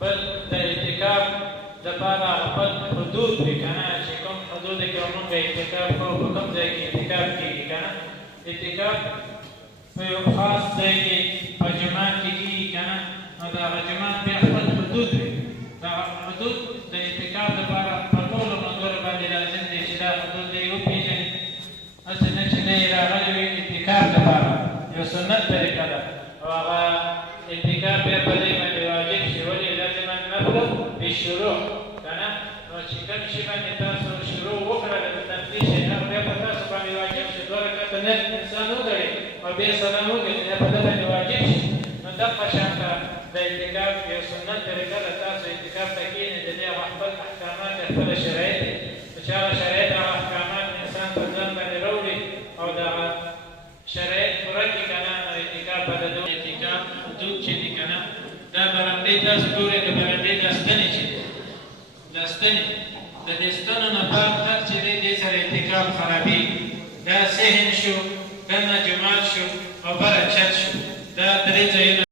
بل د اعتکاف دپاره خپل حدود وي که نه چې کوم حدود کې مونږ اعتکاف کوو په کوم ځای کې اعتکاف کېږي که نه اعتکاف په یو خاص ځای کې په جماعت کې کېږي که نه نو د هغه جماعت بیا خپل حدود وي دغه حدود د اعتکاف دپاره په ټولو ملګرو باندې لازم دی چې دا حدود دی وپېژني هسې نه چې دی راغلی وي اعتکاف دپاره یو سنت طریقه ده او هغه اعتکاف بیا په دې باندې واجب شي ولې لازم النفل بالشروع که نه نو چې کوم شي باندې تاسو شروع وکړله د تفتیش هغه بیا په تاسو باندې واجب شي 2 رکعته نفل انسان وګړي او بیا سلام وکړي دا په ده باندې واجب شي نو دغه شانته د اعتکاف یو سنت طریقه ده تاسو اعتکاف ته کښېنئ د دې هغه خپل احکامات خپله شرایط دي چې هغه شرایط هغه احکامات انسان په ځان باندې راوړي او دغه شرایط پوره کړي که نه نو اعتکاف به د ده اعتکاف حدود چې دي که نه دا برنډې تاسو ګورئ د برنډې دا ستنې چې دي دا ستنې د دې ستنو نه پاک هر چې دی دې سره اعتکاف خرابېږي دا صحن شو ګنه